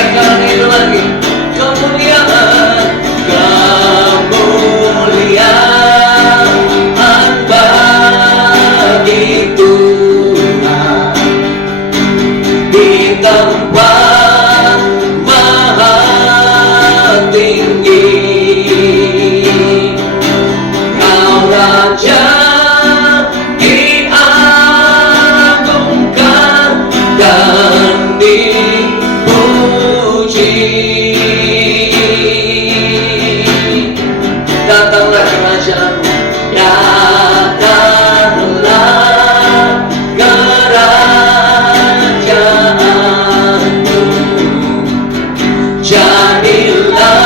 naikkan itu lagi. Kemuliaan, kemuliaan bagi Tuhan di tempat maha tinggi. Kau Raja diagungkan dan dipuji. Datanglah kerajaan-Mu, datanglah kerajaan-Mu, jadilah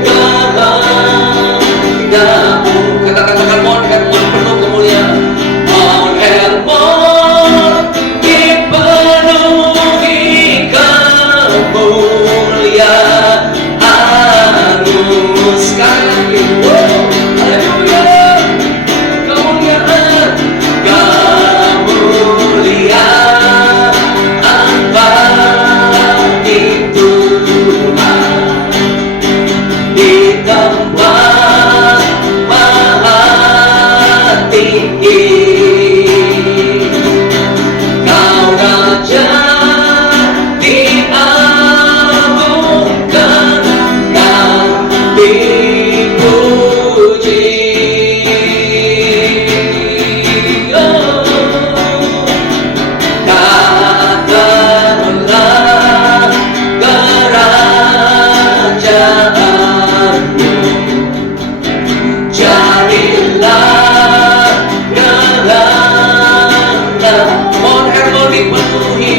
kehendak-Mu. Katakan Mount Hermon penuh kemuliaan. Mount Hermon dipenuhi kemuliaan-Mu. Sekali lagi, haleluya. Kemuliaan, kemuliaan bagi Tuhan di tempat maha tinggi. Kau Raja diagungkan dan dipuji. Datanglah kerajaan-Mu, jadilah kehendak-Mu. Mount Hermon dipenuhi,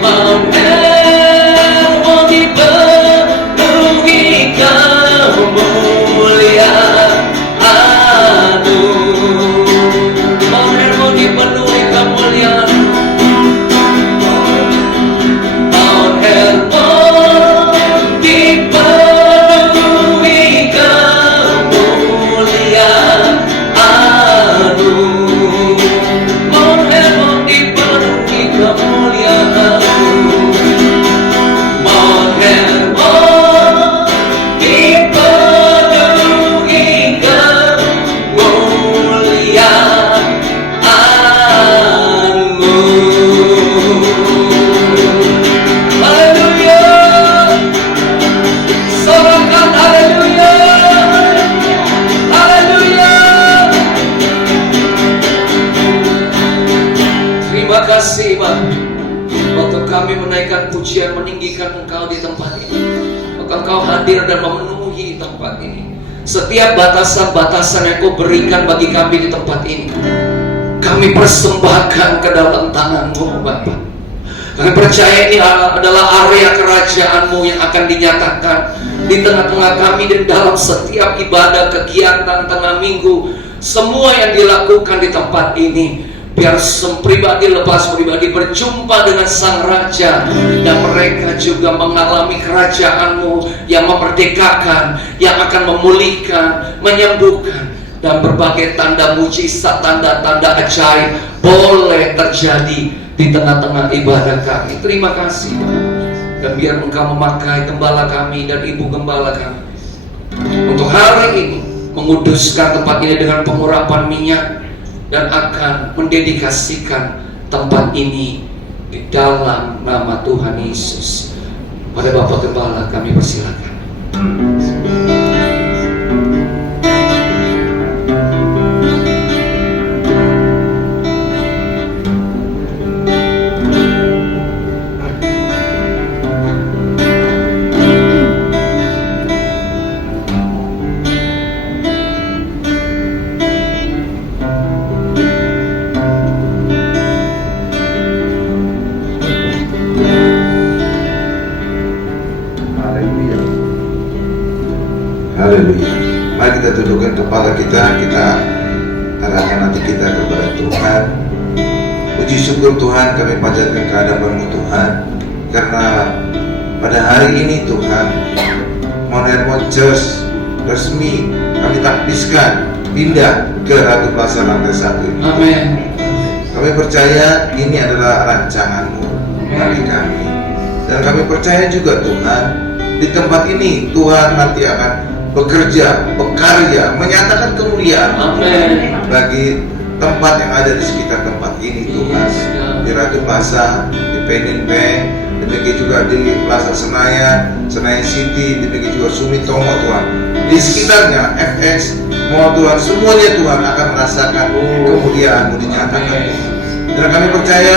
Mount Hermon dipenuhi kemuliaan-Mu. Mount Hermon dipenuhi kemuliaan. Mount Hermon dipenuhi kemuliaan-Mu. Mount Hermon dipenuhi kemuliaan-Mu. Mount Hermon dipenuhi kemuliaan-Mu. Haleluya. Sorakan haleluya. Haleluya. Terima kasih Bapa, waktu kami menaikkan pujian meninggikan Engkau di tempat ini, maka Engkau hadir dan memenuhi tempat ini. Setiap batasan-batasan yang Kau berikan bagi kami di tempat ini, kami persembahkan ke dalam tangan-Mu Bapa. Kami percaya ini adalah area kerajaan-Mu yang akan dinyatakan di tengah-tengah kami dan dalam setiap ibadah, kegiatan tengah minggu, semua yang dilakukan di tempat ini. Biar pribadi lepas pribadi berjumpa dengan Sang Raja, dan mereka juga mengalami kerajaan-Mu yang memerdekakan, yang akan memulihkan, menyembuhkan, dan berbagai tanda mujizat, tanda-tanda ajaib boleh terjadi di tengah-tengah ibadah kami. Terima kasih Tuhan. Dan biar Engkau memakai gembala kami dan ibu gembala kami untuk hari ini menguduskan tempat ini dengan pengurapan minyak, dan akan mendedikasikan tempat ini di dalam nama Tuhan Yesus. Pada Bapak Gembala kami persilakan. Haleluya. Mari kita tundukkan kepala kita, kita arahkan hati kita kepada Tuhan. Puji syukur Tuhan, kami panjatkan kehadapan-Mu Tuhan, karena pada hari ini Tuhan, Mount Hermon Church resmi kami takbiskan pindah ke Ratu Plaza lantai 1 ini. Amin. Kami percaya ini adalah rancangan-Mu bagi kami. Dan kami percaya juga Tuhan, di tempat ini Tuhan nanti akan bekerja, berkarya, menyatakan kemuliaan Amin. bagi tempat yang ada di sekitar tempat ini Tuhan. Di Ratu Plaza, di Penin Bank, demikian juga di Plaza Senayan, Senayan City, demikian juga Sumitomo Tuhan. Di sekitarnya FX Mall Tuhan, semuanya Tuhan akan merasakan kemuliaan-Mu dinyatakan Tuhan. Dan kami percaya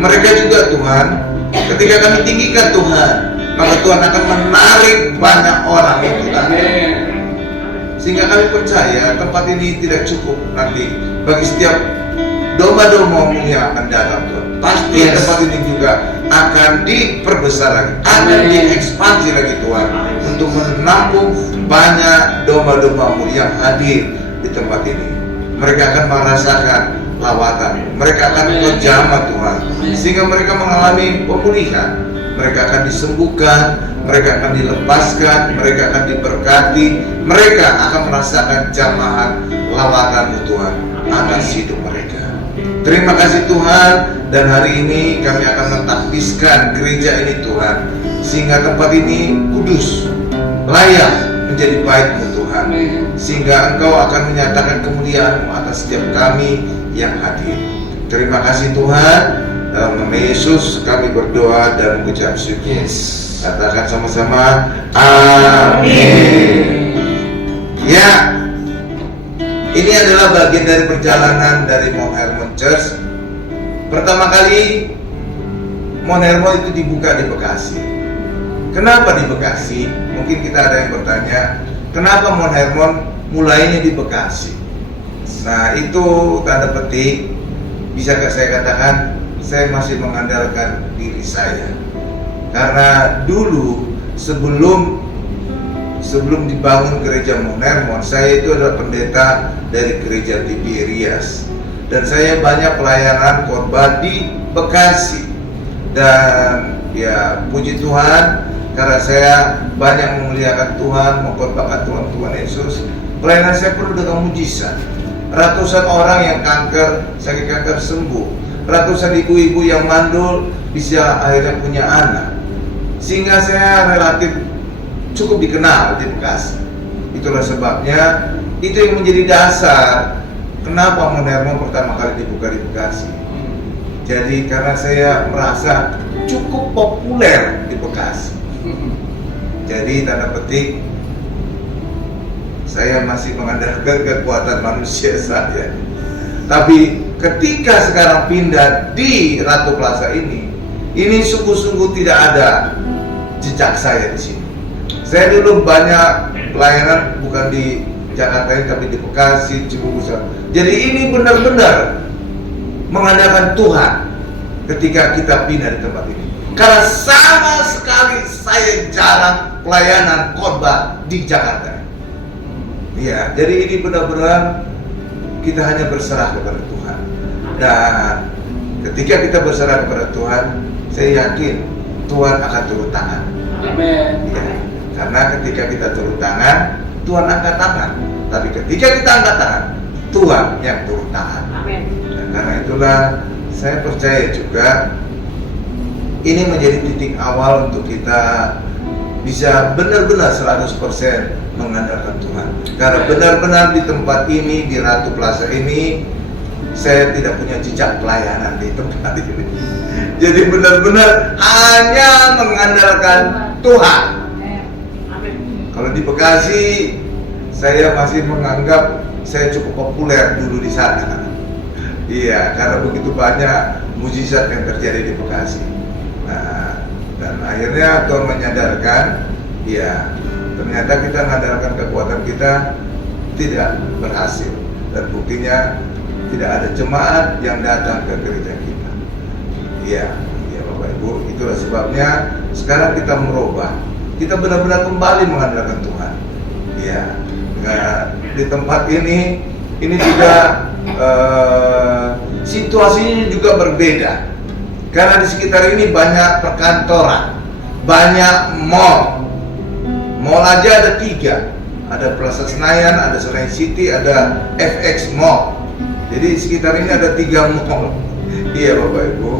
mereka juga Tuhan, ketika kami tinggikan Tuhan, maka Tuhan akan menarik banyak orang itu datang. Sehingga kami percaya tempat ini tidak cukup nanti bagi setiap domba-domba-Mu yang akan datang Tuhan. Pasti tempat ini juga akan diperbesar lagi, akan diekspansi lagi Tuhan, untuk menampung banyak domba-domba-Mu yang hadir di tempat ini. Mereka akan merasakan lawatan, mereka akan menjamah Tuhan, sehingga mereka mengalami pemulihan. Mereka akan disembuhkan, mereka akan dilepaskan, mereka akan diberkati, mereka akan merasakan jamahan lawatan-Mu Tuhan atas hidup mereka. Terima kasih Tuhan, dan hari ini kami akan mentakbiskan gereja ini Tuhan, sehingga tempat ini kudus, layak menjadi bait-Mu Tuhan, sehingga Engkau akan menyatakan kemuliaan-Mu atas setiap kami yang hadir. Terima kasih Tuhan. Dalam nama Yesus kami berdoa dan mengucap syukur. Katakan sama-sama, amin. Ya, ini adalah bagian dari perjalanan dari Mount Hermon Church. Pertama kali Mount Hermon itu dibuka di Bekasi. Kenapa di Bekasi? Mungkin kita ada yang bertanya, kenapa Mount Hermon mulainya di Bekasi? Nah, itu tanda petik. Bisakah saya katakan, saya masih mengandalkan diri saya. Karena dulu sebelum dibangun gereja Mount Hermon, saya itu adalah pendeta dari gereja Tiberias, dan saya banyak pelayanan khotbah di Bekasi. Dan ya puji Tuhan, karena saya banyak memuliakan Tuhan, mengkhotbahkan Tuhan Yesus, pelayanan saya penuh dengan mujizat. Ratusan orang yang sakit kanker sembuh, ratusan ibu-ibu yang mandul bisa akhirnya punya anak, sehingga saya relatif cukup dikenal di Bekasi. Itulah sebabnya itu yang menjadi dasar kenapa Mount Hermon pertama kali dibuka di Bekasi. Jadi karena saya merasa cukup populer di Bekasi. Jadi tanda petik, saya masih mengandalkan kekuatan manusia saya. Tapi ketika sekarang pindah di Ratu Plaza ini sungguh-sungguh tidak ada jejak saya di sini. Saya dulu banyak pelayanan bukan di Jakarta ini, tapi di Bekasi, Cibubur. Jadi ini benar-benar mengandalkan Tuhan ketika kita pindah di tempat ini. Karena sama sekali saya jarang pelayanan khotbah di Jakarta. Ya, jadi ini benar-benar kita hanya berserah kepada Tuhan. Dan ketika kita berserah kepada Tuhan, saya yakin Tuhan akan turun tangan. Amin. Ya, karena ketika kita turun tangan, Tuhan angkat tangan. Tapi ketika kita angkat tangan, Tuhan yang turun tangan. Amin. Dan karena itulah saya percaya juga ini menjadi titik awal untuk kita bisa benar-benar 100% mengandalkan Tuhan. Karena benar-benar di tempat ini, di Ratu Plaza ini, saya tidak punya jejak pelayanan di tempat ini. Jadi benar-benar hanya mengandalkan Tuhan. Amin. Kalau di Bekasi, saya masih menganggap saya cukup populer dulu di sana. Iya, karena begitu banyak mujizat yang terjadi di Bekasi. Nah, dan akhirnya Tuhan menyadarkan, ya ternyata kita mengandalkan kekuatan kita tidak berhasil, dan buktinya tidak ada jemaat yang datang ke gereja kita. Iya, ya Bapak Ibu, itulah sebabnya sekarang kita merubah, kita benar-benar kembali mengandalkan Tuhan. Iya, nah, di tempat ini juga situasinya juga berbeda, karena di sekitar ini banyak perkantoran, banyak mall. Mall aja ada 3, ada Plaza Senayan, ada Senayan City, ada FX Mall. Jadi di sekitar ini ada 3 mall. Iya Bapak Ibu.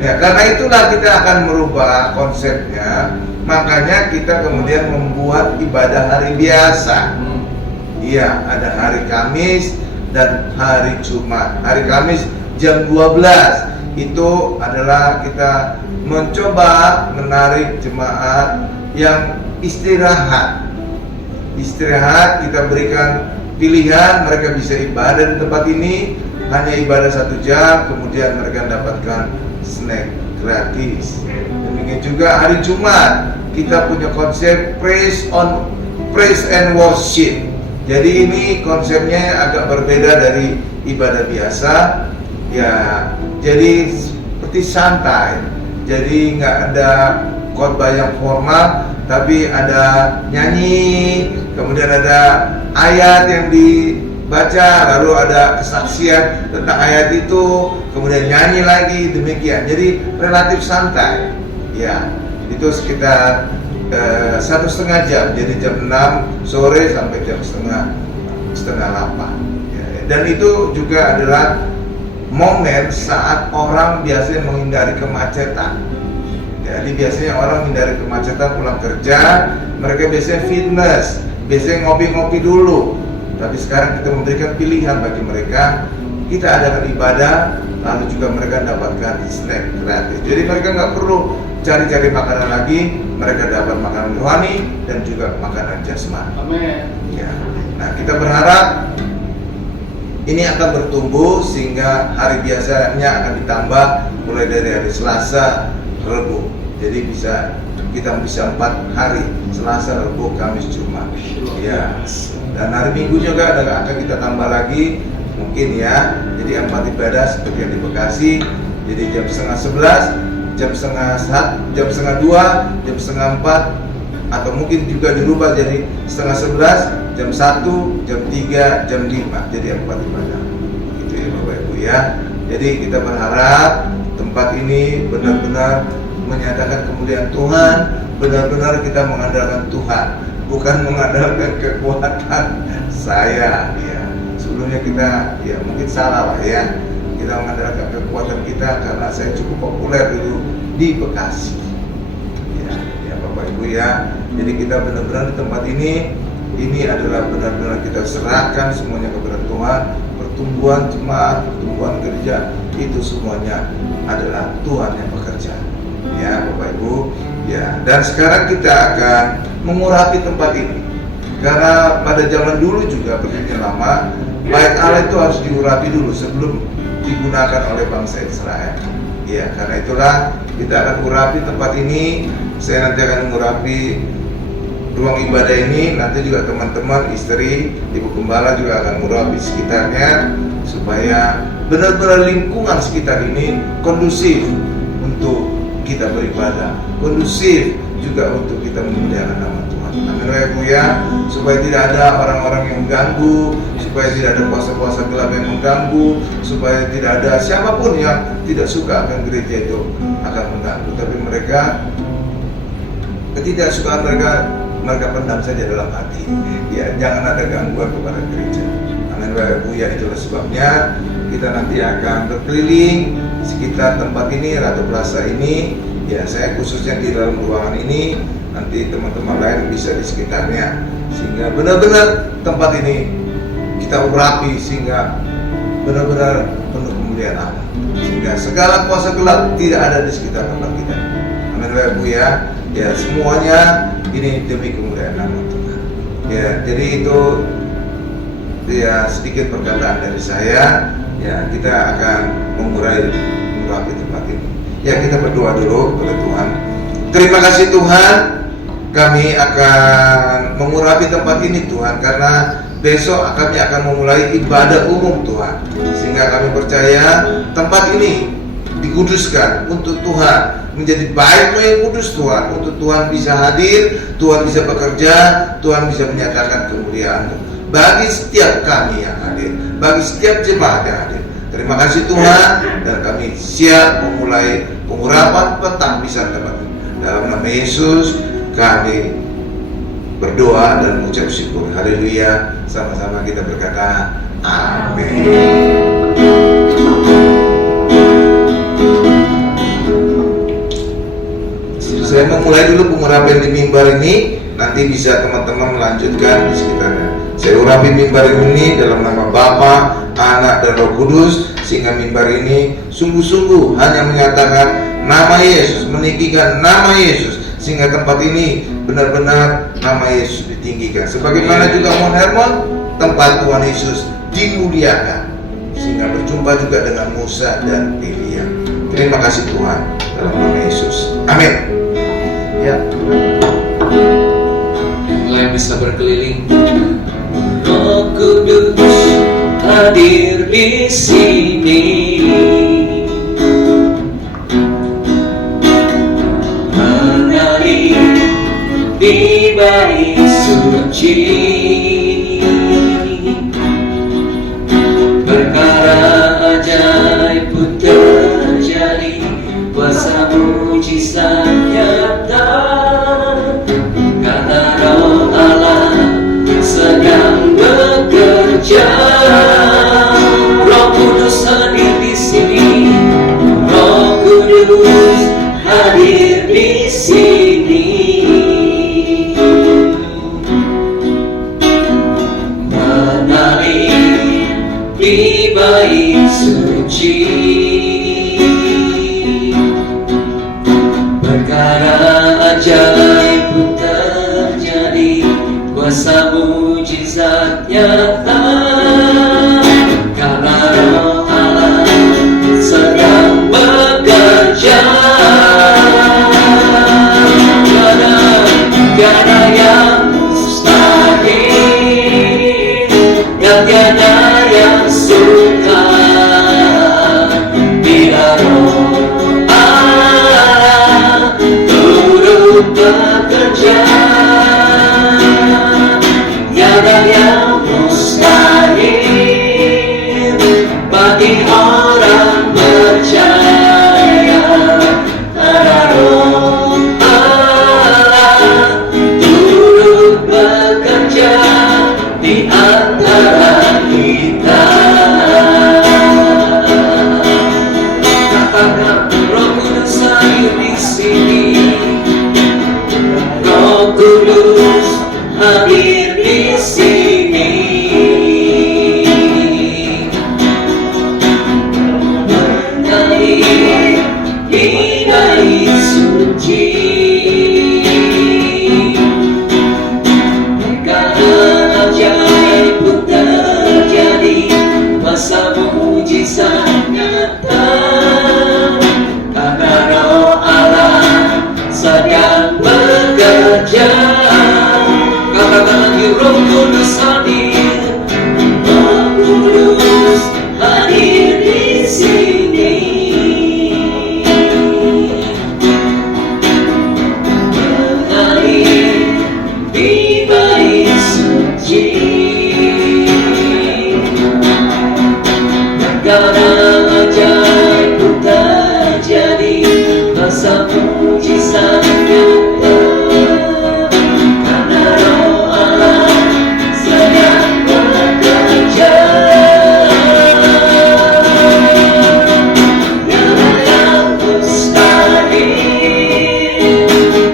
Ya, karena itulah kita akan merubah konsepnya. Makanya kita kemudian membuat ibadah hari biasa. Iya, ada hari Kamis dan hari Jumat. Hari Kamis jam 12 itu adalah kita mencoba menarik jemaat yang istirahat. Istirahat, kita berikan pilihan, mereka bisa ibadah di tempat ini hanya ibadah 1 jam, kemudian mereka mendapatkan snack gratis. Demikian juga hari Jumat kita punya konsep praise and worship. Jadi ini konsepnya agak berbeda dari ibadah biasa. Ya, jadi seperti santai. Jadi nggak ada khotbah yang formal, tapi ada nyanyi, kemudian ada ayat yang dibaca, lalu ada kesaksian tentang ayat itu, kemudian nyanyi lagi, demikian. Jadi relatif santai. Ya, itu sekitar 1,5 jam, jadi jam 6 sore sampai jam setengah 8. Ya, dan itu juga adalah momen saat orang biasanya menghindari kemacetan. Jadi biasanya orang menghindari kemacetan pulang kerja, mereka biasanya fitness, biasanya ngopi-ngopi dulu. Tapi sekarang kita memberikan pilihan bagi mereka, kita adakan ibadah, lalu juga mereka mendapatkan snack gratis. Jadi mereka nggak perlu cari-cari makanan lagi, mereka dapat makanan rohani dan juga makanan jasmani. Amin. Ya. Nah, kita berharap ini akan bertumbuh sehingga hari biasanya akan ditambah mulai dari hari Selasa, Rabu. Jadi kita bisa 4 hari, Selasa, Rabu, Kamis, Jumat. Ya. Dan hari Minggu juga akan kita tambah lagi mungkin ya. Jadi 4 ibadah seperti yang di Bekasi. Jadi jam 10:30, jam setengah 2, jam setengah 4, atau mungkin juga dirubah jadi 10:30, jam 1, jam 3, jam 5. Jadi 4 ibadah. Gitu ya Bapak Ibu ya. Jadi kita berharap tempat ini benar-benar menyatakan kemuliaan Tuhan, benar-benar kita mengandalkan Tuhan, bukan mengandalkan kekuatan saya. Ya. Sebelumnya kita ya mungkin salah lah ya. Kita mengandalkan kekuatan kita karena saya cukup populer dulu di Bekasi. Ya Bapak Ibu ya. Jadi kita benar-benar di tempat ini adalah benar-benar kita serahkan semuanya kepada Tuhan. Pertumbuhan jemaat, pertumbuhan gereja itu semuanya adalah Tuhan yang bekerja. Ya Bapak Ibu. Ya. Dan sekarang kita akan mengurapi tempat ini. Karena pada zaman dulu juga perjanjian lama, bait Allah itu harus diurapi dulu sebelum digunakan oleh bangsa Israel. Ya, karena itulah kita akan urapi tempat ini. Saya nanti akan mengurapi ruang ibadah ini. Nanti juga teman-teman, istri, ibu gembala juga akan mengurapi sekitarnya supaya benar-benar lingkungan sekitar ini kondusif untuk kita beribadah, kondusif juga untuk kita memuliakan nama Tuhan. Amin ya Bu ya. Supaya tidak ada orang-orang yang mengganggu, supaya tidak ada puasa-puasa gelap yang mengganggu, supaya tidak ada siapapun yang tidak suka akan gereja itu akan mengganggu. Tapi mereka ketidaksukaan mereka pendam saja dalam hati. Ya, jangan ada gangguan kepada gereja. Amin ya Bu ya. Itulah sebabnya kita nanti akan berkeliling di sekitar tempat ini, Ratu Plaza ini. Ya, saya khususnya di dalam ruangan ini, nanti teman-teman lain bisa di sekitarnya, sehingga benar-benar tempat ini kita urapi sehingga benar-benar penuh kemuliaan Allah, sehingga segala kuasa gelap tidak ada di sekitar tempat kita. Amin ya Bu ya. Ya, semuanya ini demi kemuliaan nama Tuhan. Ya, jadi itu ya sedikit perkataan dari saya. Ya, kita akan mengurapi tempat ini. Ya, kita berdoa dulu kepada Tuhan. Terima kasih Tuhan, kami akan mengurapi tempat ini Tuhan, karena besok kami akan memulai ibadah umum Tuhan. Sehingga kami percaya tempat ini dikuduskan untuk Tuhan, menjadi baik yang kudus Tuhan, untuk Tuhan bisa hadir, Tuhan bisa bekerja, Tuhan bisa menyatakan kemuliaan-Mu bagi setiap kami yang hadir, bagi setiap jemaat yang hadir. Terima kasih Tuhan, dan kami siap memulai pengurapan petang bisa tempat ini. Dalam nama Yesus kami berdoa dan mengucap syukur. Haleluya. Sama-sama kita berkata amin. Saya memulai dulu pengurapan di mimbar ini, nanti bisa teman-teman melanjutkan di sekitarnya. Saya urapi mimbar ini dalam nama Bapa, Anak, dan Roh Kudus, sehingga mimbar ini sungguh-sungguh hanya menyatakan nama Yesus, meninggikan nama Yesus, sehingga tempat ini benar-benar nama Yesus ditinggikan. Sebagaimana juga Mount Hermon, tempat Tuhan Yesus dimuliakan, sehingga berjumpa juga dengan Musa dan Elia. Terima kasih Tuhan, dalam nama Yesus. Amin. Ya. Mulai bisa berkeliling. Roh Kudus hadir di sini. Menari di bait suci. Perkara ajaib pun terjadi, kuasa mujizat nyata. Kata Roh Allah sedang bekerja. Roh Kudus hadir di sini. Roh Kudus hadir di sini. Menari di bait suci. Perkara ajaib pun terjadi, kuasa mujizat nyata. Karena Roh Allah sedang bekerja. Tiada yang mustahil, dan tiada yang sukar bila Roh Allah turut bekerja. Tiada yang mustahil bagi orang percaya. Karena Roh Allah turut bekerja di antara kita. Katakan Roh Kudus hadir di sini. Roh Kudus hadir di sini. Mengalir di bait suci. Perkara ajaib pun terjadi, masa mujizat nyata. Karena Roh Allah sedang bekerja. Katakan lagi, Roh Kudus hadir. Roh Kudus hadir di sini. Mengalir di bait suci. Perkara ajaib pun terjadi, masa mujizat nyata. Karena Roh Allah sedang bekerja. Tiada yang mustahil,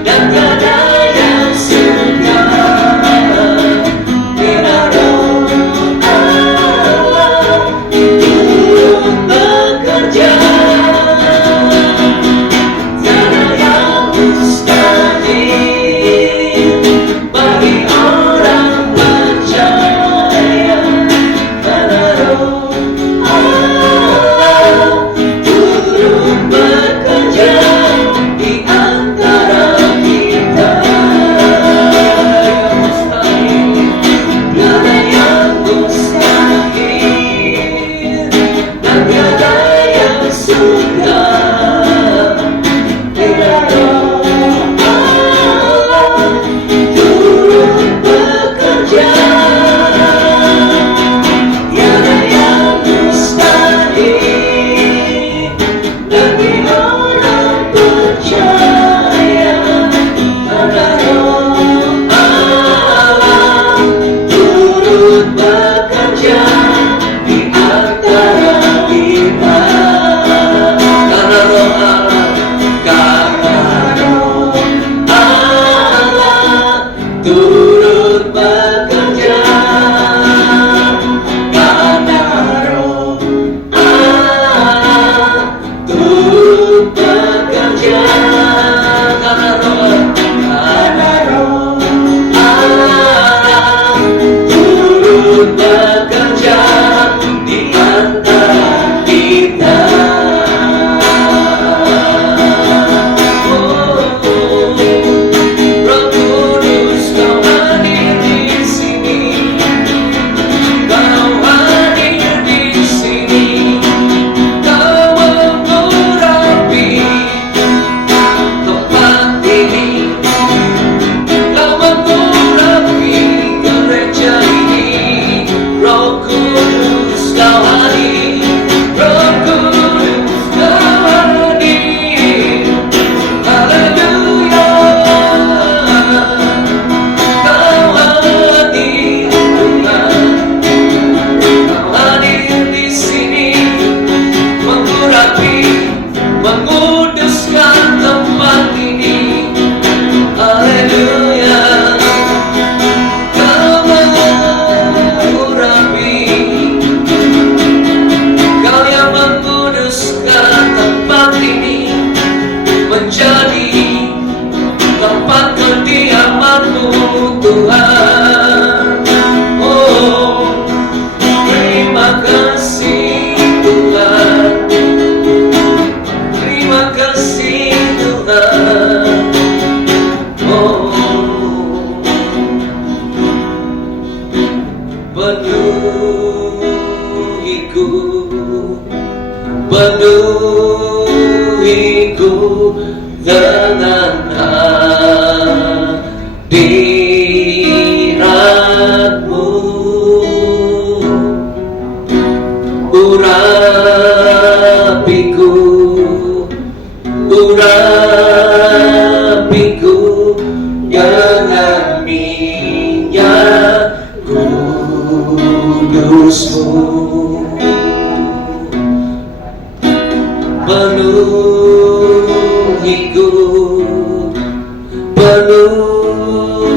dan tiada yang sukar bila Roh Allah turut bekerja. Tiada yang mustahil bagi orang percaya. Karena Roh Allah turut bekerja di antara kita. Tiada yang mustahil, dan tiada yang sukar bila Roh Allah urapiku dengan minyak kudus-Mu. Penuhiku, penuhiku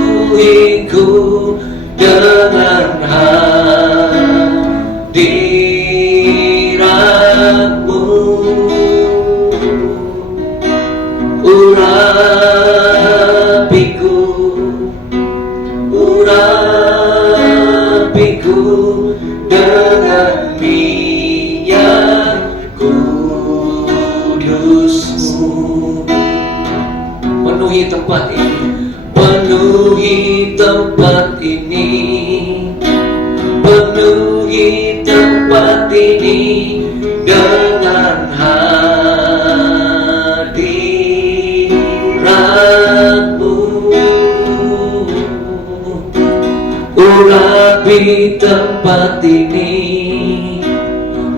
dengan hadirat-Mu. Urapiku, urapiku dengan minyak kudus-Mu. Penuhi tempat ini, penuhi tempat ini, penuhi tempat ini dengan hadirat-Mu. Urapi tempat ini,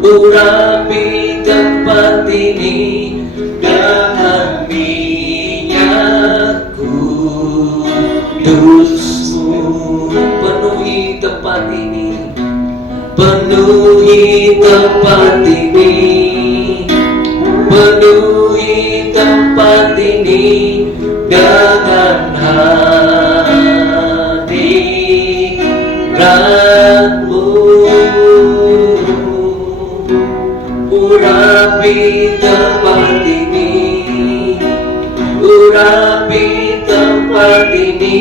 urapi tempat ini dengan minyak kudus-Mu. Penuhi tempat ini, penuhi tempat ini, penuhi tempat ini dengan hadirat-Mu. Urapi tempat ini, urapi tempat ini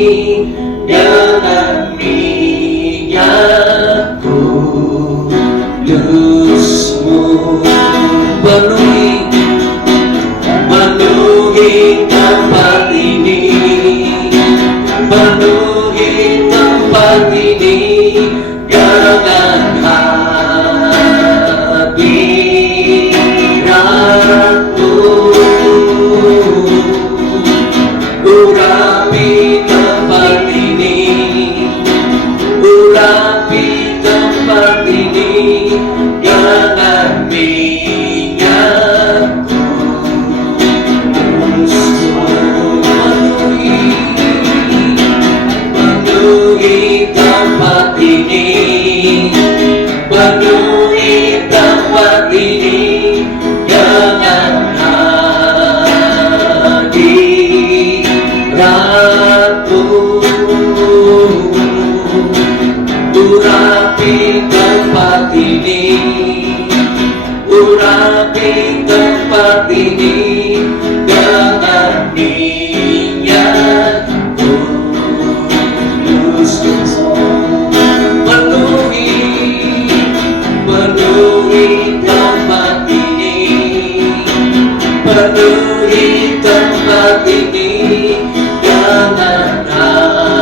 dengan minyak kudus-Mu. Penuhi, penuhi tempat ini, penuhi tempat ini dengan hadirat-Mu. Urapi tempat ini, urapi tempat ini dengan minyak kudus-Mu. Penuhi tempat ini, penuhi tempat ini dengan hadirat-Mu. Urapi tempat ini, urapi tempat ini dengan minyak kudus-Mu. Penuhi, penuhi tempat ini, penuhi tempat ini dengan hadirat-Mu.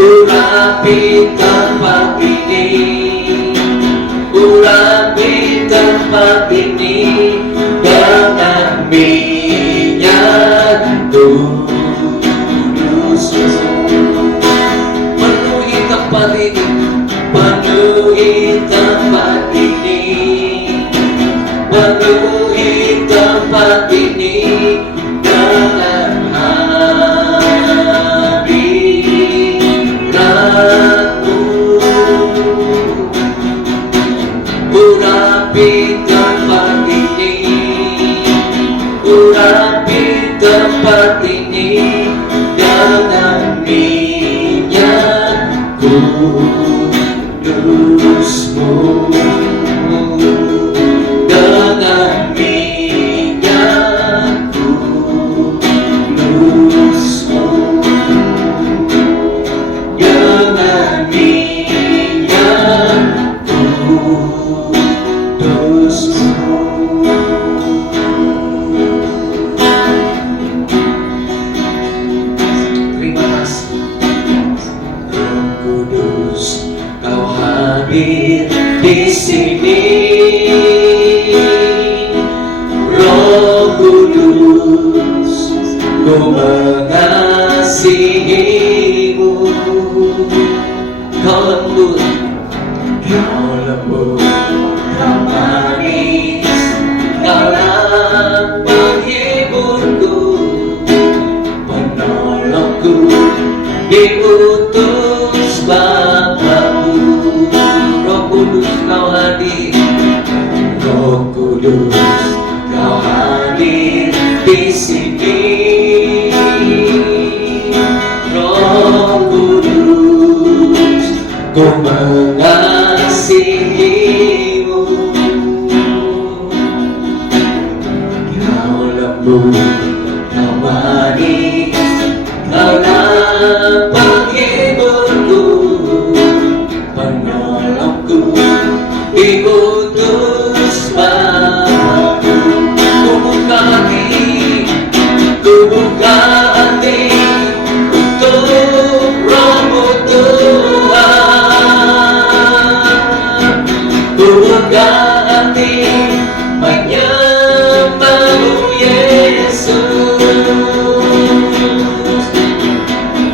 Urapi tempat ini, urapi tempat ini dengan minyak kudus-Mu. Penuhi tempat ini, penuhi tempat ini, penuhi tempat ini dengan hadirat-Mu. Urapi tempat ini, urapi tempat ini dengan minyak kudus-Mu. Dengan minyak kudus-Mu. Dengan minyak kudus-Mu. Terima kasih Roh Kudus, Kau hadir di sini. Roh Kudus, Ku mengasihi-Mu. Kau lembut, Kau lembut, diutus Bapakku. Roh Kudus kau hadir, Roh Kudus kau hadir di sini. Roh Kudus, ku mengasihimu. Kau lembut, kau manis, kaulah penghiburku, penolongku, diutus Bapakku. Ku buka hati, ku buka hati untuk Roh-Mu Tuhan. Ku buka hati menyembah-Mu Yesus.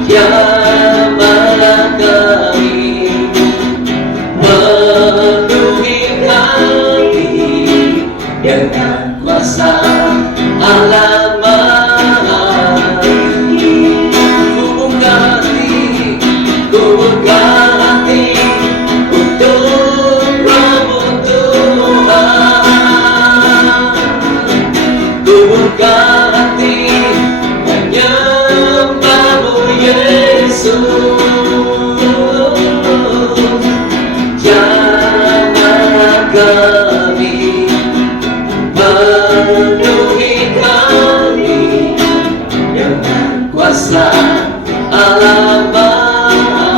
Jamahlah kami, penuhi kami dengan kuasa Allah Maha. Ku buka hati, ku buka hati untuk Roh-Mu Tuhan. Ku buka hati menyembah-Mu Yesus. Jamahlah kami, penuhi kami dengan kuasa Allah Maha.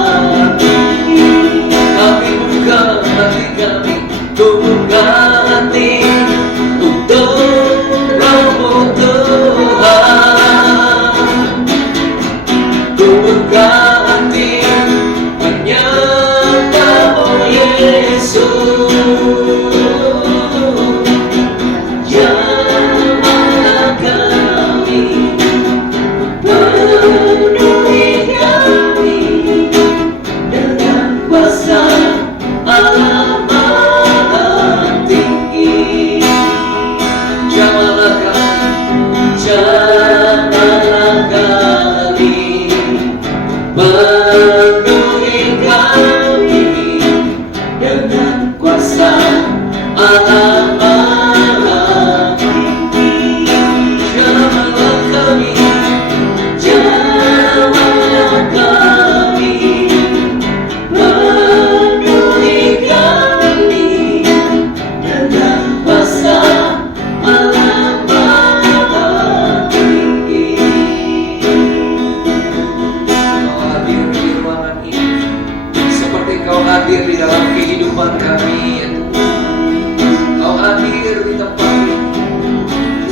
Kami buka hati kami, ku buka hati untuk Roh-Mu Tuhan. Ku buka hati menyembah-Mu Yesus. Jamahlah kami, penuhi kami dengan kuasa Allah Maha Tinggi. Jamahlah kami, jamahlah kami, penuhi kami dengan kuasa Allah Maha Tinggi. Jamahlah kami, jamahlah kami, penuhi kami dengan kuasa Allah Maha Tinggi. Kau hadir di ruangan ini, seperti Kau hadir di dalam kehidupan kami, ya Tuhan. Kau hadir di tempat ini,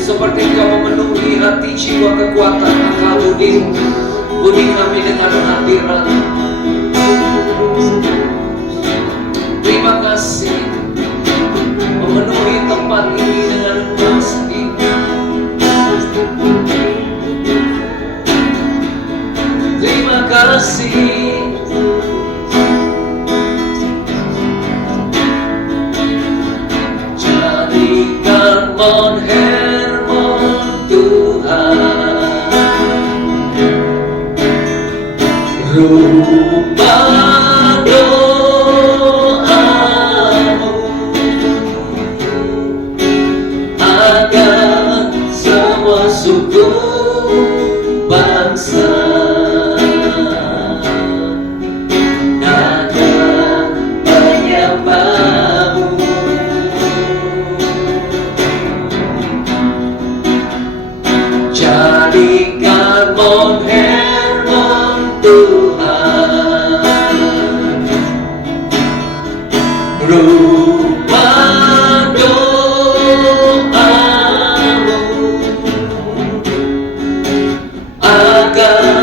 seperti Kau memenuhi hati, jiwa, kekuatan, akal, budi kami dengan hadirat. Terima kasih memenuhi tempat ini dengan Engkau sendiri. Terima kasih. Jadikan mon-Hermon Tuhan rumah doamu, agar semua suku bangsa dapat menyembah-Mu. Jadikan mon-Hermon Tuhan rumah doamu, agar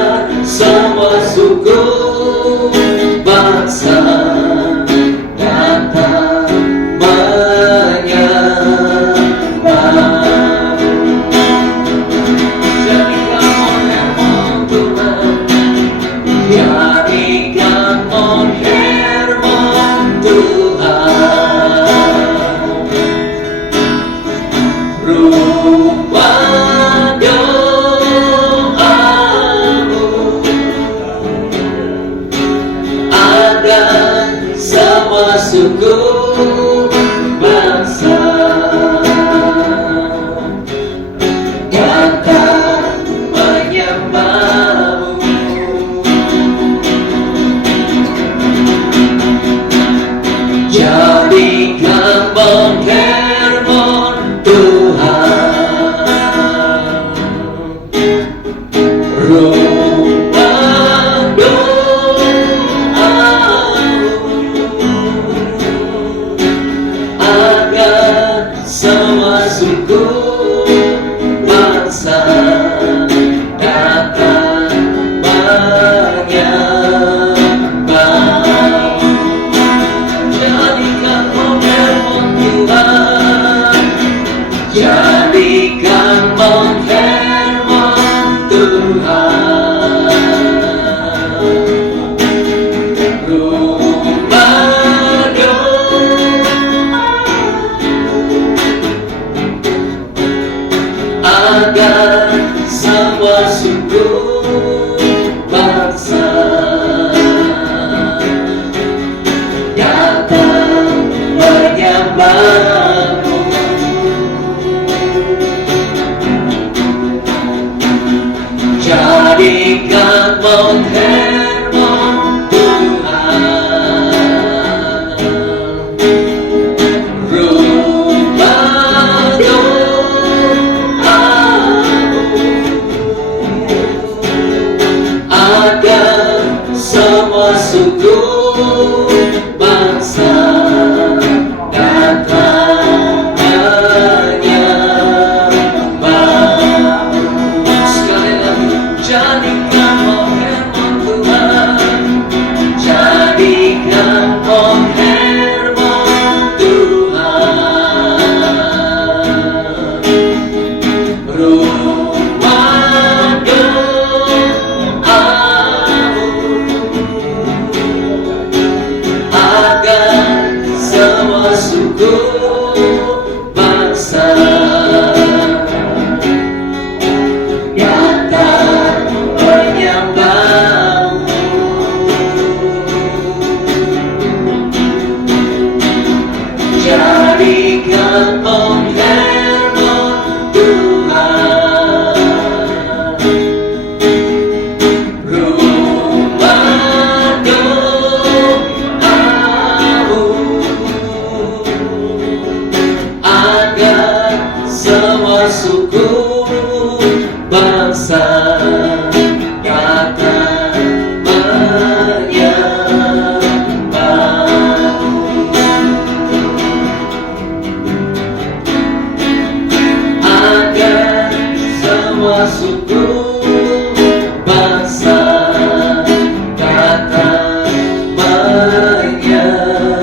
suku bangsa datang menyembah. Jadikan firman Tuhan, jadikan firman Tuhan rumah doa, agar semua suku bangsa datang menyembahmu. Jadikan firman Tuhan rumah doa, agar semua suku bangsa datang menyembah. Sekali lagi, jadikan firman Tuhan, jadikan firman Tuhan rumah doamu, agar semua suku bangsa datang menyembahmu. Jadikan firman Tuhan rumah doamu, agar semua suku bangsa datang menyembahmu. Agar semua suku bangsa datang menyembahmu.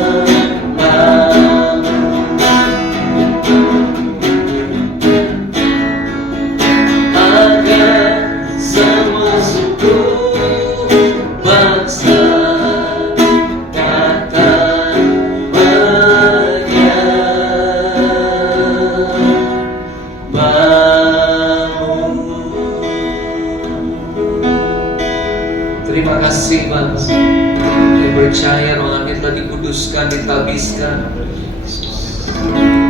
Agar semua suku bangsa datang menyembahmu. Terima kasih Bang. Saya percaya ruangan ini telah dikuduskan, ditabiskan,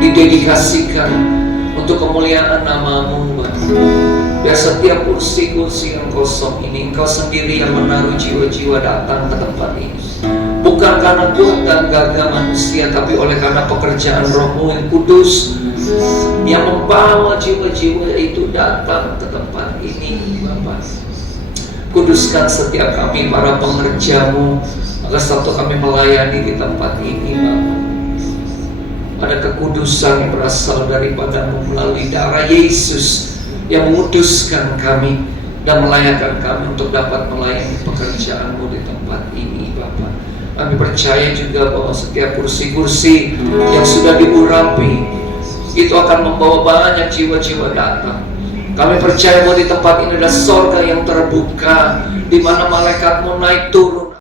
didedikasikan untuk kemuliaan nama-Mu, Bang. Biar setiap kursi-kursi yang kosong ini Engkau sendiri yang menaruh jiwa-jiwa datang ke tempat ini. Bukan karena kuat dan gagah manusia, tapi oleh karena pekerjaan Roh-Mu yang kudus yang membawa jiwa-jiwa itu datang ke tempat ini, Bapak. Kuduskan setiap kami para pengerja-Mu, agar satu kami melayani di tempat ini, Bapak. Ada kekudusan yang berasal daripada-Mu melalui darah Yesus yang menguduskan kami dan melayakkan kami untuk dapat melayani pekerjaan-Mu di tempat ini, Bapak. Kami percaya juga bahwa setiap kursi-kursi yang sudah diurapi itu akan membawa banyak jiwa-jiwa datang. Kami percaya bahwa di tempat ini ada sorga yang terbuka, di mana malaikat-Mu naik turun.